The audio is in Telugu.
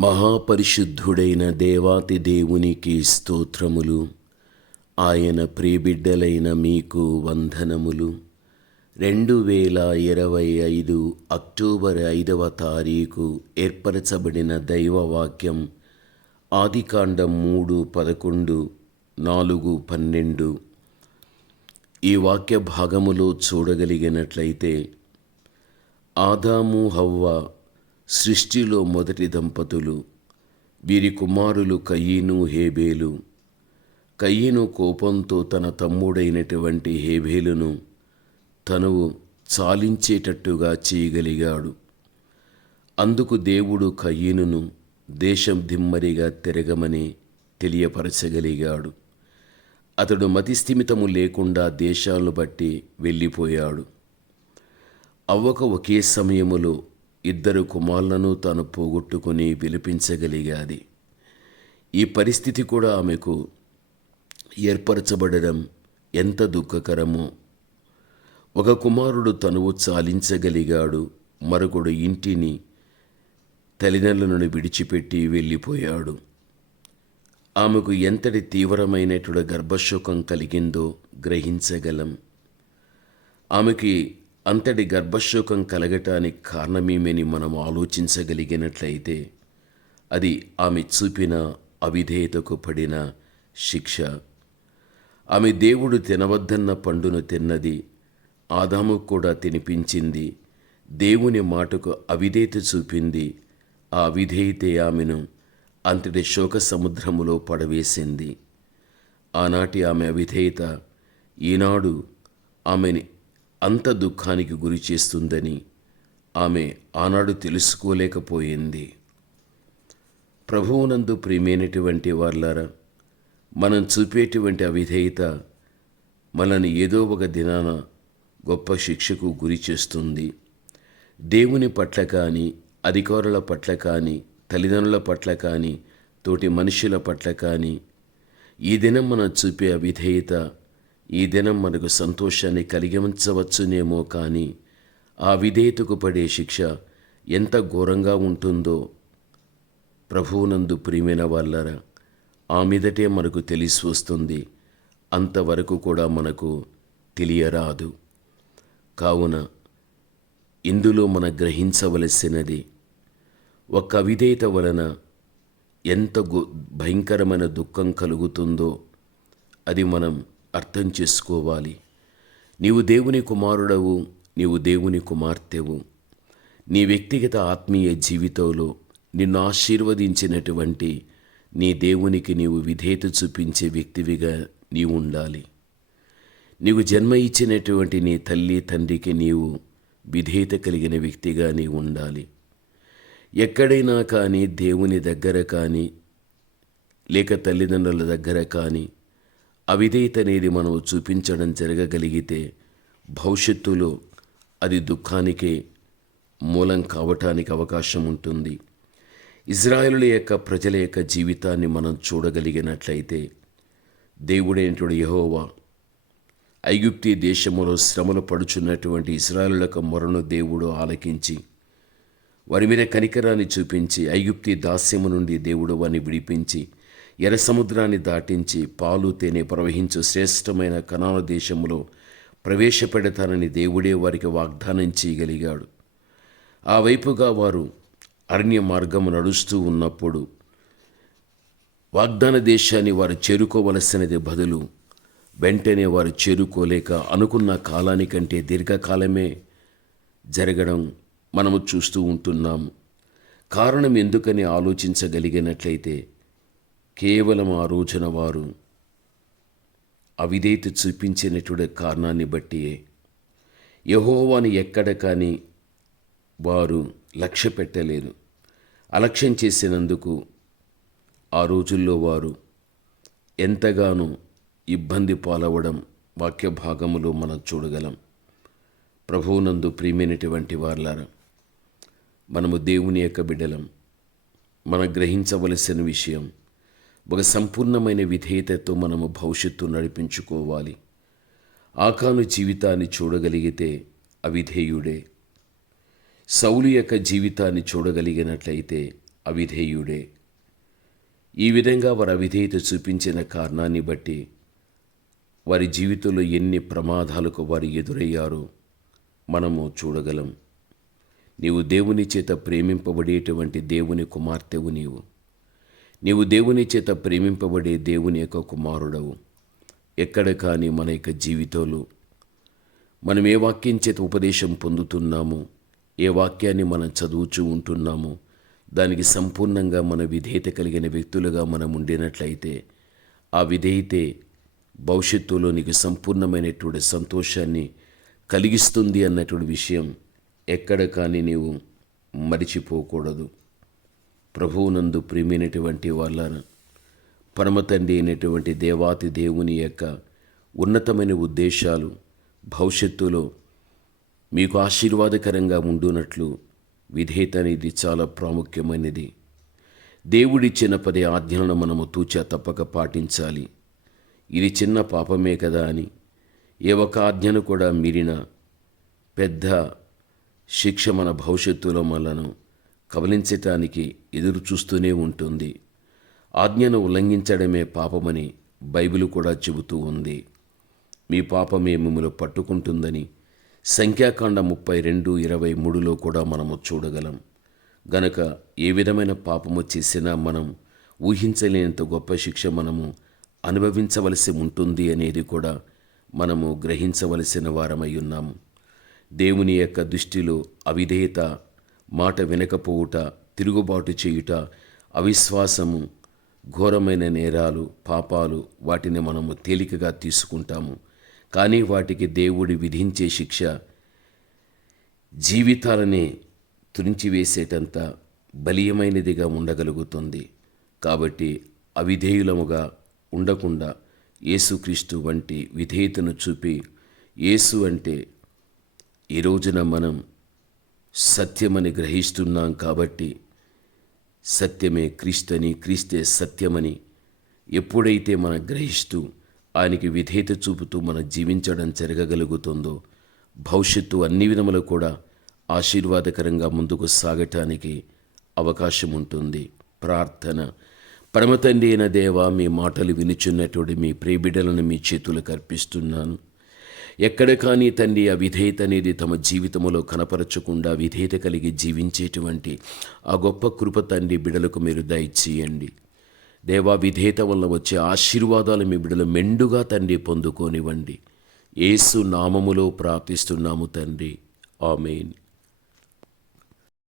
మహాపరిశుద్ధుడైన దేవాతి దేవునికి స్తోత్రములు. ఆయన ప్రియబిడ్డలైన మీకు వందనములు. రెండు వేల ఇరవై ఐదు అక్టోబర్ ఐదవ తారీఖు ఏర్పరచబడిన దైవవాక్యం ఆదికాండం మూడు పదకొండు నాలుగు పన్నెండు. ఈ వాక్య భాగములో చూడగలిగినట్లయితే ఆదాము హవ్వ సృష్టిలో మొదటి దంపతులు వీరి కుమారులు కయ్యను హేబేలు. కయ్యను కోపంతో తన తమ్ముడైనటువంటి హేబేలును తనువు చాలించేటట్టుగా చేయగలిగాడు. అందుకు దేవుడు కయ్యనును దేశం దిమ్మరిగా తిరగమని తెలియపరచగలిగాడు. అతడు మతిస్థిమితము లేకుండా దేశాలను బట్టి వెళ్ళిపోయాడు. అవ్వక ఒకే సమయములో ఇద్దరు కుమారులను తాను పోగొట్టుకుని విలిపించగలిగాది. ఈ పరిస్థితి కూడా ఆమెకు ఏర్పరచబడడం ఎంత దుఃఖకరమో. ఒక కుమారుడు తనువు చాలించగలిగాడు మరొకడు ఇంటిని తల్లిదండ్రులను విడిచిపెట్టి వెళ్ళిపోయాడు. ఆమెకు ఎంతటి తీవ్రమైనటువంటి గర్భశోకం కలిగిందో గ్రహించగలం. ఆమెకి అంతటి గర్భశోకం కలగటానికి కారణమేమని మనం ఆలోచించగలిగినట్లయితే అది ఆమె చూపిన అవిధేయతకు పడిన శిక్ష. ఆమె దేవుడు తినవద్దన్న పండును తిన్నది ఆదాము కూడా తినిపించింది దేవుని మాటకు అవిధేయత చూపింది ఆ అవిధేయతే ఆమెను అంతటి శోక సముద్రములో పడవేసింది. ఆనాటి ఆమె అవిధేయత ఈనాడు ఆమెని అంత దుఃఖానికి గురి చేస్తుందని ఆమె ఆనాడు తెలుసుకోలేకపోయింది. ప్రభువునందు ప్రియమైనటువంటి వాళ్ళారా మనం చూపేటువంటి అవిధేయత మనల్ని ఏదో ఒక దినాన గొప్ప శిక్షకు గురి చేస్తుంది. దేవుని పట్ల కానీ అధికారుల పట్ల కానీ తల్లిదండ్రుల పట్ల కానీ తోటి మనుషుల పట్ల కానీ ఈ దినం మనం చూపే అవిధేయత ఈ దినం మనకు సంతోషాన్ని కలిగించవచ్చునేమో కానీ ఆ విధేయతకు పడే శిక్ష ఎంత ఘోరంగా ఉంటుందో ప్రభువునందు ప్రియమైన వాళ్ళరా ఆ మీదటే మనకు తెలిసి వస్తుంది. అంతవరకు కూడా మనకు తెలియరాదు. కావున ఇందులో మన గ్రహించవలసినది ఒక విధేయత వలన ఎంత గు భయంకరమైన దుఃఖం కలుగుతుందో అది మనం అర్థం చేసుకోవాలి. నీవు దేవుని కుమారుడవు నీవు దేవుని కుమార్తెవు. నీ వ్యక్తిగత ఆత్మీయ జీవితంలో నిన్ను ఆశీర్వదించినటువంటి నీ దేవునికి నీవు విధేయత చూపించే వ్యక్తివిగా నీవు ఉండాలి. నీవు జన్మ ఇచ్చినటువంటి నీ తల్లి తండ్రికి నీవు విధేయత కలిగిన వ్యక్తిగా నీవు ఉండాలి. ఎక్కడైనా కానీ దేవుని దగ్గర కానీ లేక తల్లిదండ్రుల దగ్గర కానీ అవిధేయత అనేది మనం చూపించడం జరగగలిగితే భవిష్యత్తులో అది దుఃఖానికే మూలం కావటానికి అవకాశం ఉంటుంది. ఇజ్రాయలుల యొక్క ప్రజల యొక్క జీవితాన్ని మనం చూడగలిగినట్లయితే దేవుడైనటువంటి యహోవా ఐగుప్తి దేశములో శ్రమలు పడుచున్నటువంటి ఇస్రాయేలులకు మొరను దేవుడు ఆలకించి వారి మీద కనికరాన్ని చూపించి ఐగుప్తి దాస్యము నుండి దేవుడు వారిని విడిపించి ఎర్ర సముద్రాన్ని దాటించి పాలు తేనె ప్రవహించు శ్రేష్టమైన కణాల దేశంలో ప్రవేశపెడతానని దేవుడే వారికి వాగ్దానం చేయగలిగాడు. ఆ వైపుగా వారు అరణ్య మార్గం నడుస్తూ ఉన్నప్పుడు వాగ్దాన దేశాన్ని వారు చేరుకోవలసినది బదులు వెంటనే వారు చేరుకోలేక అనుకున్న కాలానికంటే దీర్ఘకాలమే జరగడం మనము చూస్తూ ఉంటున్నాము. కారణం ఎందుకని ఆలోచించగలిగినట్లయితే కేవలం ఆ రోజున వారు అవిధేయత చూపించినటువంటి కారణాన్ని బట్టి యహోవాని ఎక్కడ కానీ వారు లక్ష్య పెట్టలేదు. అలక్ష్యం చేసినందుకు ఆ రోజుల్లో వారు ఎంతగానో ఇబ్బంది పాలవడం వాక్య భాగములో మనం చూడగలం. ప్రభువునందు ప్రియమైనటువంటి వార్లారా మనము దేవుని యొక్క బిడ్డలం. మన గ్రహించవలసిన విషయం ఒక సంపూర్ణమైన విధేయతతో మనము భవిష్యత్తు నడిపించుకోవాలి. ఆకాను జీవితాన్ని చూడగలిగితే అవిధేయుడే. సౌలు యొక్క జీవితాన్ని చూడగలిగినట్లయితే అవిధేయుడే. ఈ విధంగా వారు అవిధేయత చూపించిన కారణాన్ని బట్టి వారి జీవితంలో ఎన్ని ప్రమాదాలకు వారు ఎదురయ్యారో మనము చూడగలం. నీవు దేవుని చేత ప్రేమింపబడేటువంటి దేవుని కుమార్తెవు నీవు. నీవు దేవుని చేత ప్రేమింపబడే దేవుని యొక్క కుమారుడవు. ఎక్కడ కానీ మన యొక్క జీవితంలో మనం ఏ వాక్యం చేత ఉపదేశం పొందుతున్నామో ఏ వాక్యాన్ని మనం చదువుచూ ఉంటున్నామో దానికి సంపూర్ణంగా మన విధేయత కలిగిన వ్యక్తులుగా మనం ఉండినట్లయితే ఆ విధేయతే భవిష్యత్తులో నీకు సంపూర్ణమైనటువంటి సంతోషాన్ని కలిగిస్తుంది అన్నటువంటి విషయం ఎక్కడ కానీ నీవు మరిచిపోకూడదు. ప్రభువునందు ప్రియమైనటువంటి వాళ్ళ పరమతండ్రి అయినటువంటి దేవాతి దేవుని యొక్క ఉన్నతమైన ఉద్దేశాలు భవిష్యత్తులో మీకు ఆశీర్వాదకరంగా ఉండునట్లు విధేయత అనేది చాలా ప్రాముఖ్యమైనది. దేవుడిచ్చిన పదే ఆజ్ఞలను మనము తూచా తప్పక పాటించాలి. ఇది చిన్న పాపమే కదా అని ఏ ఒక్క ఆజ్ఞను కూడా మీరిన పెద్ద శిక్ష మన భవిష్యత్తులో మనను కబలించటానికి ఎదురు చూస్తూనే ఉంటుంది. ఆజ్ఞను ఉల్లంఘించడమే పాపమని బైబిల్ కూడా చెబుతూ ఉంది. మీ పాపమే మిమ్మల్ని పట్టుకుంటుందని సంఖ్యాకాండ ముప్పై రెండు ఇరవై మూడులో కూడా మనము చూడగలం. గనక ఏ విధమైన పాపము చేసినా మనం ఊహించలేనంత గొప్ప శిక్ష మనము అనుభవించవలసి ఉంటుంది అనేది కూడా మనము గ్రహించవలసిన వారమై ఉన్నాము దేవుని యొక్క దృష్టిలో అవిధేయత మాట వినకపోవుట తిరుగుబాటు చేయుట అవిశ్వాసము ఘోరమైన నేరాలు పాపాలు వాటిని మనము తేలికగా తీసుకుంటాము. కానీ వాటికి దేవుడి విధించే శిక్ష జీవితాలనే తురించివేసేటంత బలీయమైనదిగా ఉండగలుగుతుంది. కాబట్టి అవిధేయులముగా ఉండకుండా యేసుక్రీస్తు వంటి విధేయతను చూపి యేసు అంటే ఈ రోజున మనం సత్యమని గ్రహిస్తున్నాం కాబట్టి సత్యమే క్రీస్తని క్రీస్తే సత్యమని ఎప్పుడైతే మనం గ్రహిస్తూ ఆయనకి విధేయత చూపుతూ మనం జీవించడం జరగగలుగుతుందో భవిష్యత్తు అన్ని విధములు కూడా ఆశీర్వాదకరంగా ముందుకు సాగటానికి అవకాశం ఉంటుంది. ప్రార్థన. పరమతండి అయిన దేవ మీ మాటలు వినుచున్నటువంటి మీ ప్రేబిడలను మీ చేతులకు అర్పిస్తున్నాను ఎక్కడ కానీ తండ్రి ఆ విధేయత అనేది తమ జీవితంలో కనపరచకుండా విధేయత కలిగి జీవించేటువంటి ఆ గొప్ప కృప తండ్రి బిడలకు మీరు దయచేయండి. దేవా విధేయత వల్ల వచ్చే ఆశీర్వాదాలు మీ బిడలు మెండుగా తండ్రి పొందుకోనివ్వండి. ఏసు నామములో ప్రార్థిస్తున్నాము తండ్రి. ఆమెన్.